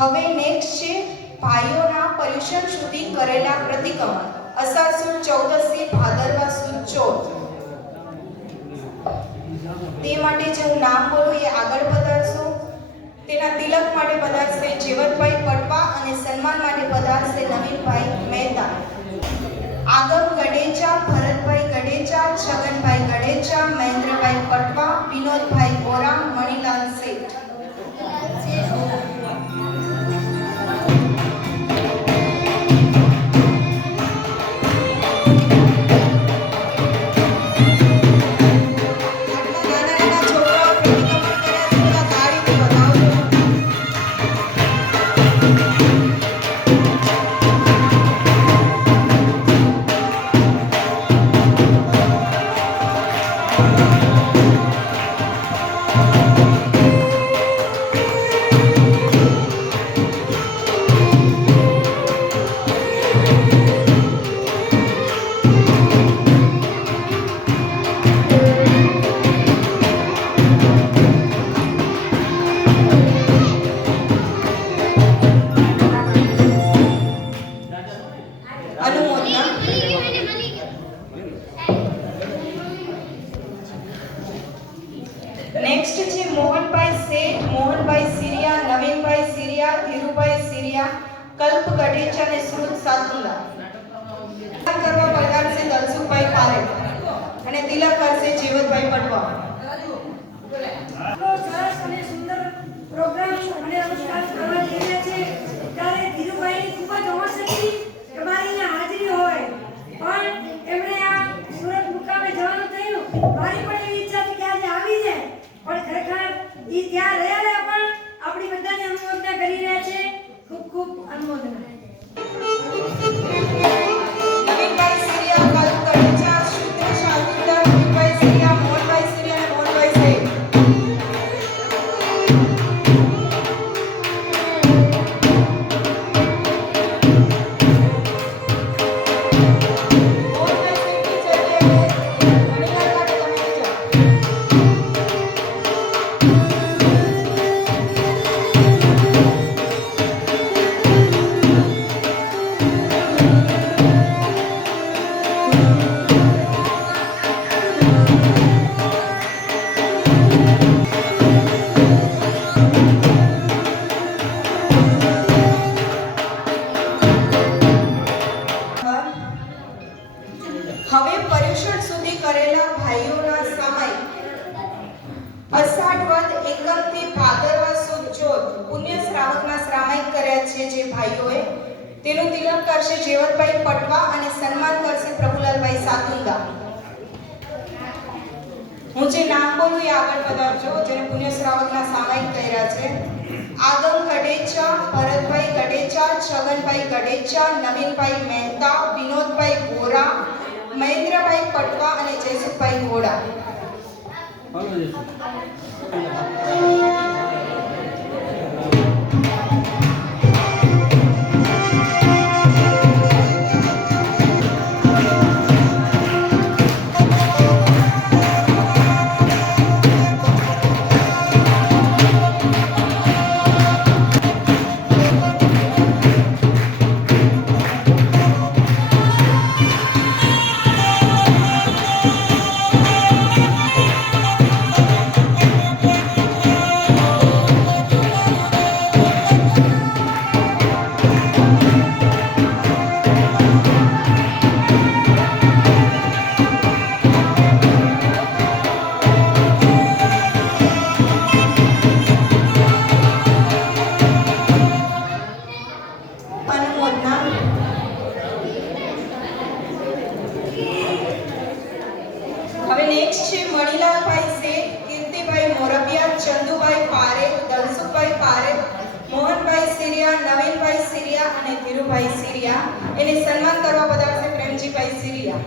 હવે નેક્સ્ટ છે ભાઈઓના પર્યુષણ સુધી કરેલા પ્રતિક્રમણ. અષાઢ સુદ ચૌદસી ભાદરવા સુદ ચોથ. તે માટે જે હું નામ બોલું એ આગળ પધારશો. તેના તિલક માટે પધારશે જીવતભાઈ પટવા અને સન્માન માટે પધારશે નવીનભાઈ મહેતા. આગમ ગડેચા, ભરતભાઈ ગડેચા, છગનભાઈ ગડેચા, મહેન્દ્રભાઈ પટવા, વિનોદભાઈ બોરા, મણિલાલ શેઠ. નેક્સ્ટ છે મોહનભાઈ શેઠ, મોહનભાઈ સિરિયા, નવીનભાઈ સિરિયા, ધીરુભાઈ સિરિયા, કલ્પ ગઢેચા અને સુરત સાતુલા. કરવા પધારશે દલસુખભાઈ પારેખ અને તિલક કરશે જીવતભાઈ પટવા. સરસ અને સુંદર પ્રોગ્રામ અને અનુષ્ઠાન કરવા જઈ રહ્યા છે ત્યારે ધીરુભાઈની ખૂબ જ હોશ હતી કે મારી અહીંયા હાજરી હોય, પણ એમણે આ સુરત મુકામે જવાનું થયું. મારી પણ એવી ઈચ્છા હતી કે આજે આવી જાય, પણ ખરેખર ઈ ત્યાં રહ્યા પણ આપણી બધાની અનુમોદના કરી રહ્યા છે. ખૂબ ખૂબ અનુમોદના. નવીનભાઈ સિરિયા, કલ્પ ગઢેચા, શુદ્ર શાંતિલાલ, નવીનભાઈ સિરિયા, મોહનભાઈ સિરિયા અને મોહનભાઈ શેઠ. હવે પર્યુષણ સુધી કરેલા ભાઈઓના સામાયિક અષાઢ વદ એકમથી ભાદરવા સુદ ચોથ પુણ્ય શ્રાવકના શ્રામાયિક કર્યા છે જે ભાઈઓએ. તેનું તિલક કરશે જીવતભાઈ પટવા અને સન્માન કરશે પ્રભુલાલભાઈ સાતુંગા. હું જે નામ બોલું એ આગળ પધારજો જેને પુણ્ય શ્રાવકના સામાયિક કર્યા છે. આગમ ગડેચા, ભરતભાઈ ગડેચા, છગનભાઈ ગડેચા, નવીનભાઈ મહેતા, વિનોદભાઈ બોરા, મહેન્દ્રભાઈ પટવા અને જયસુખભાઈ ઘોડા. હવે નેક્સ્ટ છે મણિલાલભાઈ શેઠ, કીર્તિભાઈ મોરબિયા, ચંદુભાઈ પારેખ, દલસુખભાઈ પારેખ, મોહનભાઈ સિરિયા, નવીનભાઈ સિરિયા અને ધીરુભાઈ સિરિયા. એને સન્માન કરવા પધારશે પ્રેમજીભાઈ સિરિયા.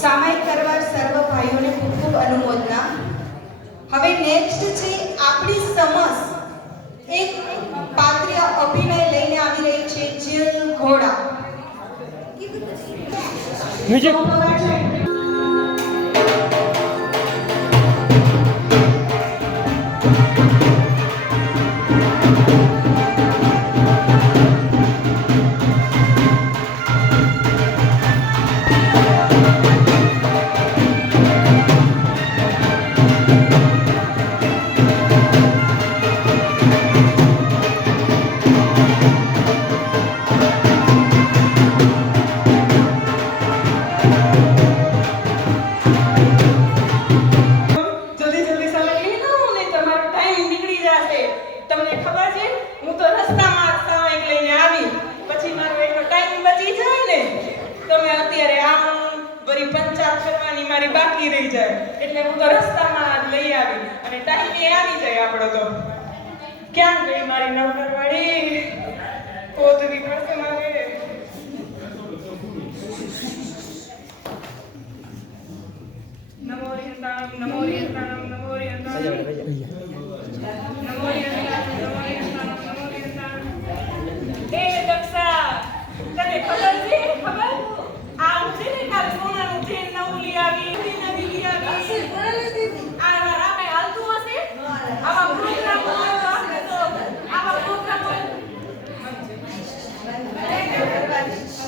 સામાયિક કરવા સર્વ ભાઈઓને ખૂબ ખૂબ અનુમોદના. હવે નેક્સ્ટ છે આપણી સમક્ષ એક પાત્રીય અભિનય લઈને આવી રહી છે જીલ ઘોડા. મ્યુઝિક જલ્દી જલ્દી સમય લો ને તમારો ટાઈમ નીકળી જશે. તમને ખબર છે હું તો રસ્તામાં જ સમય લઈને આવી, પછી મારો એટલો ટાઈમ બચી જાય ને. તમે અત્યારે આમ બરી પંચાયત કરવાની મારી બાકી રહી જાય, એટલે હું તો રસ્તામાં જ લઈ આવી અને ટાઈમે આવી જાય આપણો તો. ક્યાં ગઈ મારી નવકરવાળી? કોતરી પડશે મારે. નમો રીહંતાણમ, નમો રીહંતાણમ, નમો રીહંતાણમ. નમો રીહંતાણમ, નમો રીહંતાણમ, નમો રીહંતાણમ. એ દક્ષા, તને ખબર છે? ખબર? આ હું છે ને કાલે સોનાનું ચેન નવું લઈ આવી, નવી લઈ આવી. આ આપણે હાલતું હશે? આવા પ્રોગ્રામ હોય તો આપણે તો આવા પ્રોગ્રામ હોય.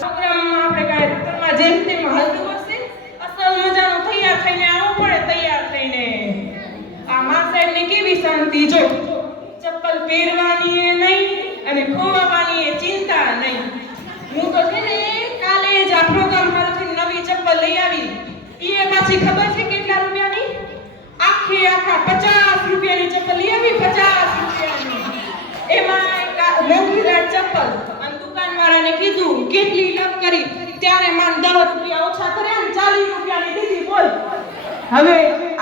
પ્રોગ્રામમાં આપણે કાંઈ રૂટમાં જેમ તેમ હાલતું હશે. અસલ મજાનું તૈયાર થઈને આવવું પડે, તૈયાર થઈને. આ મા સાહેબને કેવી શાંતિ જો. ચપ્પલ પહેરવાની એ નહીં અને ખોવાવાની એ ચિંતા નહીં. હું તો છે ને કાલે જ આ પ્રોગ્રામ મારાથી નવી ચપ્પલ લઈ આવી. એ પાછી ખબર છે કેટલા રૂપિયાની? આખા 50 રૂપિયાની ચપ્પલ લઈ આવી, 50 રૂપિયાની. એમાં મોંઘીદાર ચપ્પલ. અને દુકાનવાળાને કીધું કેટલી લપ કરી, ત્યારે માન 10 રૂપિયા ઓછા કર્યા ને 40 રૂપિયાની દીધી. બોલ, હવે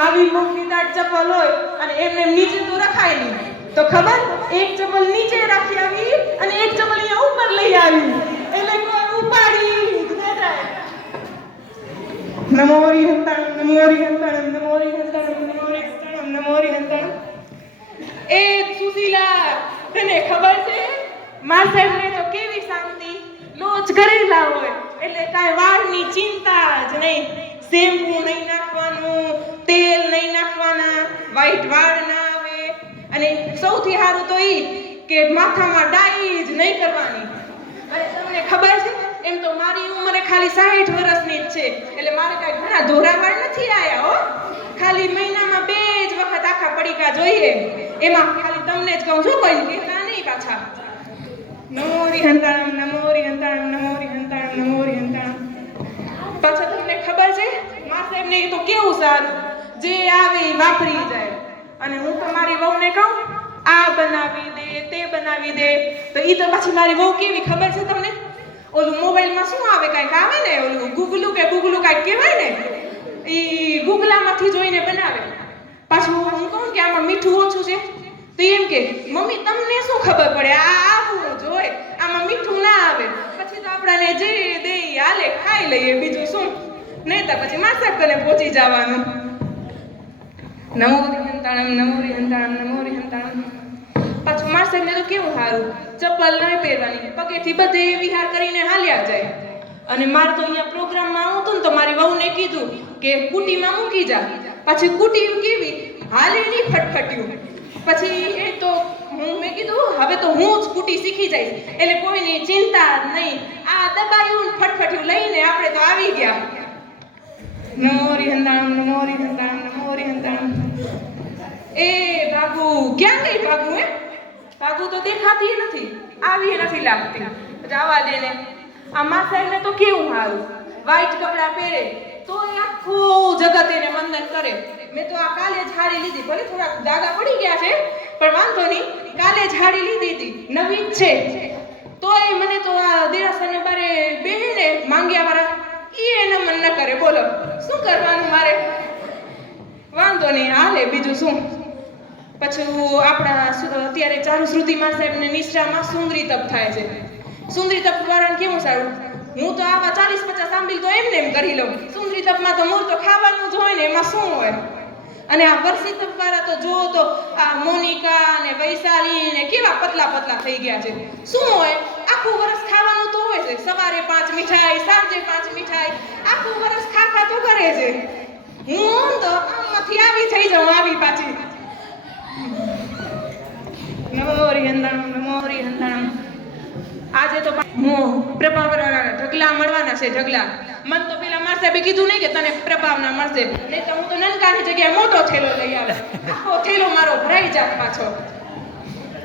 આવી મોંઘીદાર ચપ્પલ હોય અને એમને નીચે તો રખાય નહીં, તો ખબર એક ચપ્પલ નીચે રાખી આવી અને એક ચપ્પલ અહીંયા ઉપર લઈ આવી, એટલે કોઈ ઉપાડી દેખાય. નમો રીહંતાણમ, નમો રીહંતાણમ, નમો રીહંતાણમ, નમો રીહંતાણમ, નમો રીહંતાણમ. એ સુશીલા, તને ખબર છે માર સાહેબને તો કેવી શાંતિ, લોચ કરેલા હોય એટલે કાંઈ વાળની ચિંતા જ નહીં. શેમ્પુ નહીં નાખવાનું, તેલ નહીં નાખવાના, વ્હાઈટ વાળ ના આવે. અને સૌથી સારું તો ઈ કે માથામાં ડાઈ જ નહીં કરવાની. અને તમને ખબર છે એમ તો મારી ઉંમરે ખાલી 60 વર્ષની જ છે, એટલે મારે કાંઈ ઘણા ધોરા વાળ નથી આયા હો. ખાલી મહિનામાં 2 જ વખત આખા પડીકા જોઈએ. એમાં ખાલી તમને જ કહું છું, કોઈને કહેતા નહીં પાછા. નમો રીહંતાણમ, નમો રીહંતાણમ, નમો રીહંતાણમ, નમો રીહંતાણમ. પાછા તમને ખબર છે મા સાહેબને તો કેવું સારું, જે આવે એ વાપરી જાય. અને હું તો મારી વહુને કહું આ બનાવી દે, તે બનાવી દે, તો ઈ તો પાછી મારી વહુ કેવી ખબર છે તમને? ઓલું મોબાઈલમાં શું આવે, કાંઈક આવે ને, ઓલું ગુગલું કાંઈક કહેવાય ને, ઈ ગુગલામાંથી જોઈને બનાવે. પાછું હું કહું કે આમાં મીઠું ઓછું છે, તો એમ કે મમ્મી તમને શું ખબર પડે, આ આવું જોઈએ, આમાં મીઠું ના આવે. પછી તો આપણાને જે દે હાલે ખાઈ લઈએ, બીજું શું. નહીં તો પછી માસા કને પહોંચી જવાનું. નમો રીહંતાણમ, નમો રીહંતાણમ, નમો રીહંતાણમ. પાછું માર સાહેબને તો કેવું સારું, ચપ્પલ નહીં પહેરવાની, પગેથી બધે વિહાર કરીને હાલ્યા જાય. અને મારે તો અહીંયા પ્રોગ્રામમાં આવું હતું ને તો મારી વહુને કીધું કે કુટીમાં મૂકી જા. પછી કુટી કેવી હાલે નહીં, ફટફટ્યું. પછી એ તો મેં કીધું હવે તો હું જ કુટી શીખી જઈશ, એટલે કોઈની ચિંતા નહીં. આ દબાયું ફટફટ્યું લઈને આપણે તો આવી ગયા. નમો રીહંતાણમ, નમો રીહંતાણમ, નમો રીહંતાણમ. એ ભાગુ ક્યાં ગઈ? ભાગુ હે ભાગુ તો દેખાતી નથી, આવી નથી લાગતી. જવા દે ને. આ મા સાહેબને તો કેવું સારું, વ્હાઈટ કપડાં પહેરે તો આખું જગત એને વંદન કરે. મેં તો આ કાલે જ હાડી લીધી, ભલે થોડાક દાગા પડી ગયા છે પણ વાંધો નહીં, કાલે જ હાડી લીધી હતી, નવી જ છે. તોય મને તો આ દેરાસરને બારે બેહીને માંગ્યા વાળા ઈ નમન ન કરે. બોલો શું કરવાનું મારે? વાંધો નહીં, હાલે, બીજું શું. પછી આપણા અત્યારે ચારુ શ્રુતિ મા સાહેબને નિશ્રામાં સુંદરી તપ થાય છે. સુંદરી તપ વાળાને કેવું સારું? હું તો આવા 40-50 આંબીલ તો એમને એમ કરી લઉં. સુંદરી તપમાં તો મૂળ તો ખાવાનું જ હોય ને, એમાં શું હોય? અને આ વર્ષી તપ વાળા તો જુઓ તો આ મોનિકા અને વૈશાલી ને કેવા પતલા થઈ ગયા છે. શું હોય? આખું વર્ષ ખાવાનું તો હોય છે. સવારે 5 મીઠાઈ, સાંજે 5 મીઠાઈ, આખું વર્ષ ખા તો કરે છે. હું તો આમાંથી આવી થઈ જાઉં, આવી પાછી. નમોરી હંદાણમ. આજે તો હું પ્રભાવના ઢગલા મળવાના છે. ઢગલા મન તો પેલા માર સાહેબે કીધું નહીં કે તને પ્રભાવના મળશે, નહીં તો હું તો નનકાની જગ્યાએ મોટો થેલો લઈ આવે. આખો થેલો મારો ભરાઈ જાત પાછો.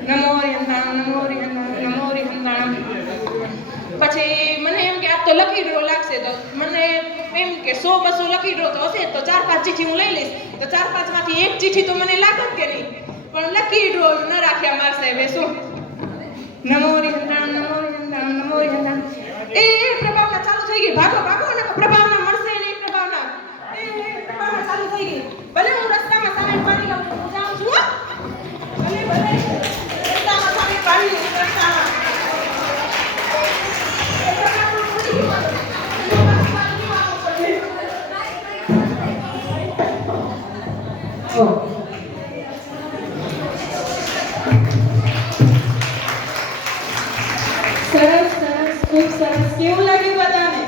નમોરી હંદાણમ. પછી મને એમ કે આ તો લકી ડ્રો લાગશે, તો મને એમ કે 100-200 લકી ડ્રો તો હશે, તો 4-5 ચીઠી હું લઈ લઈશ. તો 4-5 માંથી એક ચીઠી તો મને લાગત કે નહીં, પણ લકી ડ્રો ન રાખ્યા માર સાહેબે. શું? નમોરી હંદાણમ. એ પ્રભાવના ચાલુ થઈ ગઈ. ભાગો અને પ્રભાવના મળશે નહીં. પ્રભાવના ચાલુ થઈ ગઈ. ભલે હું રસ્તામાં સામે પાણી લઉં, હું જાઉં છું. ભલે રસ્તામાં સામે પાણી લઉં, રસ્તામાં. સરસ, ખૂબ સરસ. કેવું લાગ્યું બધાને?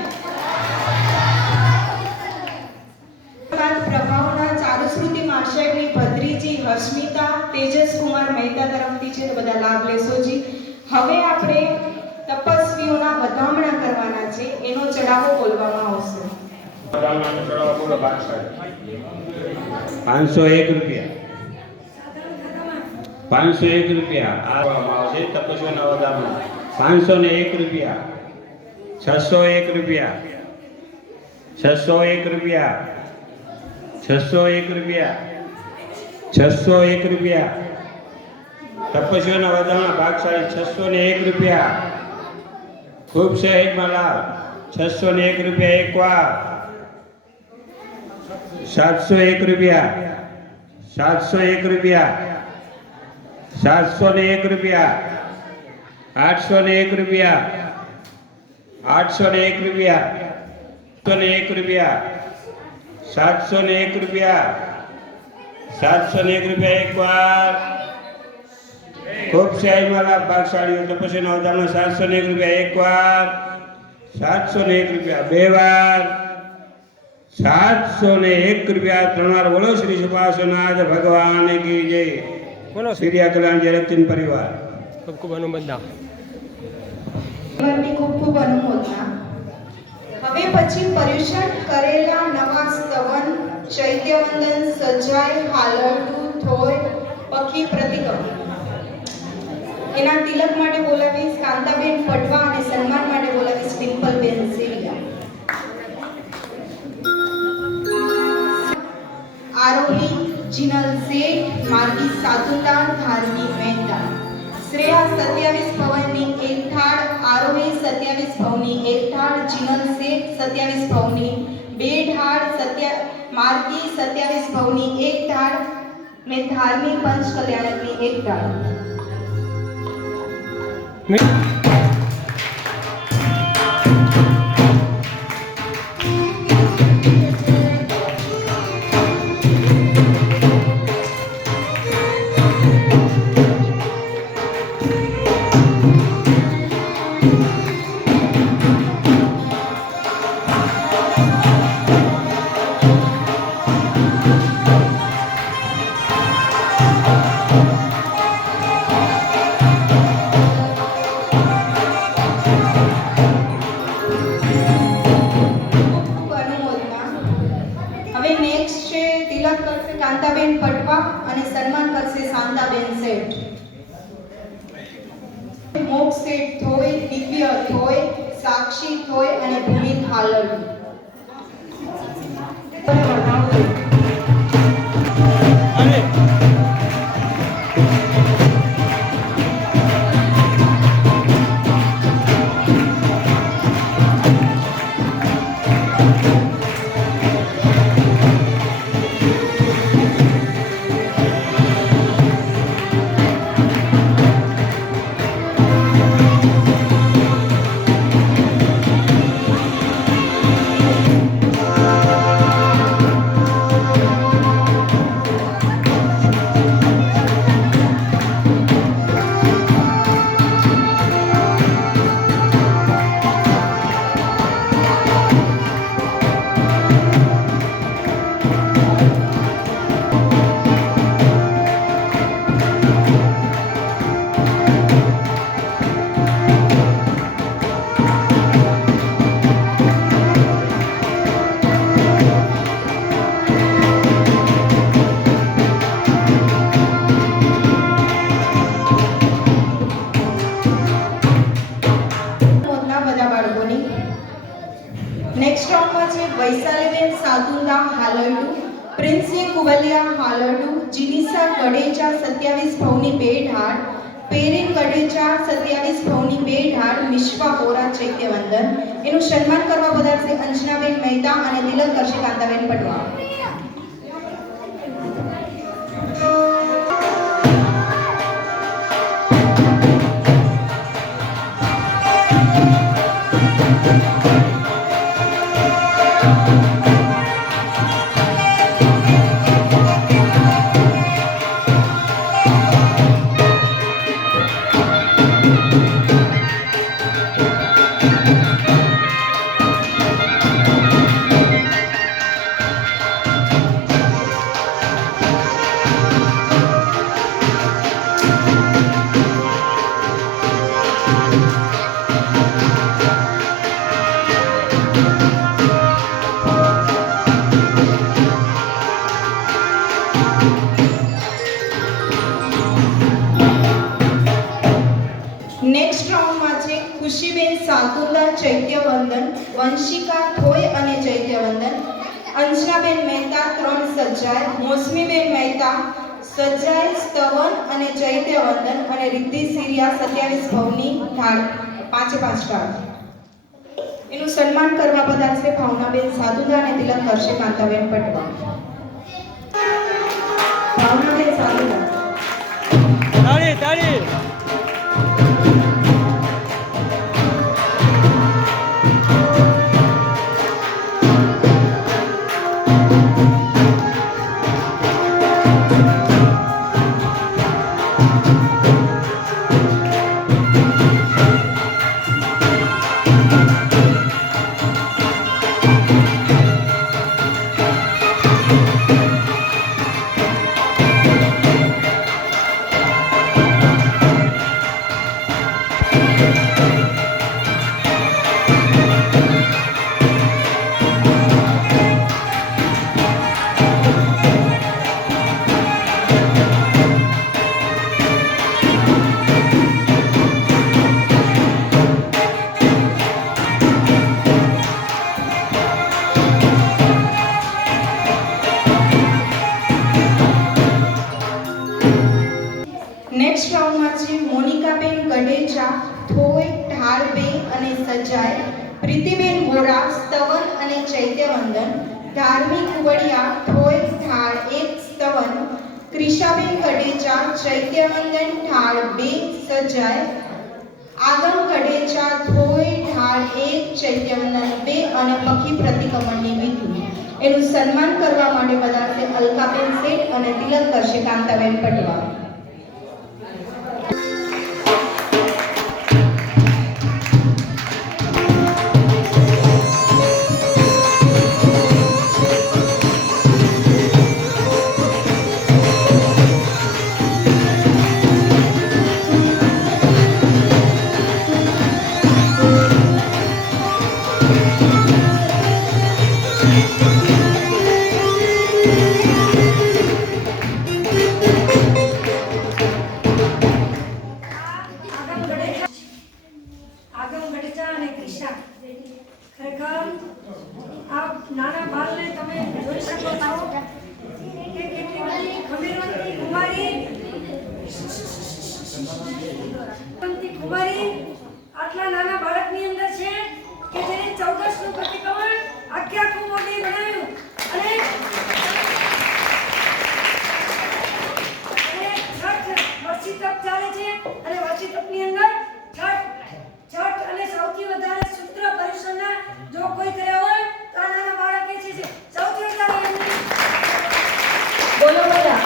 પ્રભાવના ચારુશ્રુતિ માર્શેટની ભત્રીજી હર્ષમિતા તેજસકુમાર મહેતા તરફથી છે, તો બધા લાભ લેશો જી. હવે આપણે તપસ્વીઓના વધામણા કરવાના છે, એનો ચડાવો બોલવામાં આવશે. 501 રૂપિયા. 501 રૂપિયા આવશે તપસ્વીઓના વધામણા. 501 રૂપિયા. 601 રૂપિયા. 601 રૂપિયા. 601 રૂપિયા. 601 રૂપિયા. તપસ્વીઓના વધામણા ભાગશાળી 601 રૂપિયા. ખૂબ સહેજમાં લાભ 601 રૂપિયા એકવાર. 701 રૂપિયા. 701 રૂપિયા. 701 રૂપિયા. 801 રૂપિયા. 801 રૂપિયા. 701 રૂપિયા. 701 રૂપિયા. 701 રૂપિયા એકવાર. ખૂબ સહેજમાં લાભ ભાગશાળીઓ તપસ્વીના વધામણા 701 રૂપિયા એકવાર. 701 રૂપિયા બે વાર. 701 રૂપિયા 3 વાર. બોલો શ્રી સુપાર્શ્વનાથ ભગવાન કી જય. બોલો શ્રી કલ્યાણ જયરત્ન પરિવાર. ખૂબ અનુમોદના. ખૂબ અનુમોદના. હવે પછી પર્યુષણ કરેલા નવા સ્તવન ચૈત્યવંદન સજાય હાલરડું થોય પખી પ્રતિક્રમ. એના તિલક માટે બોલાવીશ કાંતાબેન પટવા અને સન્માન માટે બોલાવીશ ડિમ્પલબેન સેરિયા. આરોહી જીનલ શેઠ, માર્ગી સાતુતા, ધાર્મી મહેતા. શ્રેયા 27 ભવનની એક થાળ, આરોહી 27 ભવની એક થાળ, જીનલ શેઠ 27 ભવની બે થાળ, માર્ગી 27 ભવની એક થાળ ને ધાર્મી પંચ કલ્યાણકની એક થાળ. કાંતાબેન પટવા અને સન્માન કરશે શાંતાબેન શેઠ. મોક્ષ શેઠ થોય, દિવ્ય થોય, સાક્ષી થોય અને ભૂમિ હાલડ. વૈશાલીબેન સાધુંદા હાલરડુ, પ્રિન્સી કુવલિયા હાલરડુ, જીનિસા ગડેચા 27 ભવની 2 ઢાળ, પેરીન ગડેચા 27 ભવની 2 ઢાળ, મિશ્વા બોરા ચૈત્યવંદન. એનું સન્માન કરવા પધારશે અંજનાબેન મહેતા અને તિલક કરશે કાંતાબેન પટવા. નેક્સ્ટ રાઉન્ડમાં છે ખુશીબેન સાધુંદા ચૈત્યવંદન, વંશિકા થોય અને ચૈત્યવંદન, અંજનાબેન મહેતા 3 સજ્જાય, મોસમીબેન મહેતા સજ્જાય સ્તવન અને ચૈત્યવંદન અને રિદ્ધિ સિરિયા 27 ભવની ઢાળ 5 ઢાળ. એનું સન્માન કરવા પધારશે ભાવનાબેન સાધુંદા અને તિલક કરશે કાંતાબેન પટવા. ભાવનાબેન સાધુંદા. તાળી. નેક્સ્ટ રાઉન્ડમાં છે મોનિકાબેન ગડેચા થોય ઢાળ 2 અને સજાય, પ્રીતિબેન વોરા સ્તવન અને ચૈત્યવંદન, ધાર્મિક કુવડિયા થોય ઢાળ 1 સ્તવન, ક્રિશાબેન ગડેચા ચૈત્યવંદન ઢાળ 2 સજાય, આગમ ગડેચા થોય ઢાળ 1 ચૈત્યવંદન 2 અને પખી પ્રતિક્રમણની વિધિ. એનું સન્માન કરવા માટે પધારશે અલકાબેન શેઠ અને તિલક કરશે કાંતાબેન પટવા. આગમ ગડેચા અને ક્રિશા, ખરેખર આ નાના બાળને તમે જોઈ શકો છો કે કેટલી બધી ખમીરવંતી કુમારી આટલા નાના બાળકની અંદર છે કે જેને 14 નું પ્રતિક્રમણ આખું મોઢે બનાવ્યું અને છઠ વર્ષી તપ ચાલે છે અને વર્ષી તપની અંદર છઠ અને સૌથી વધારે સૂત્ર પરિશ્રમના જો કોઈ કર્યા હોય તો આ નાના બાળકે છે સૌથી વધારે બોલો બધા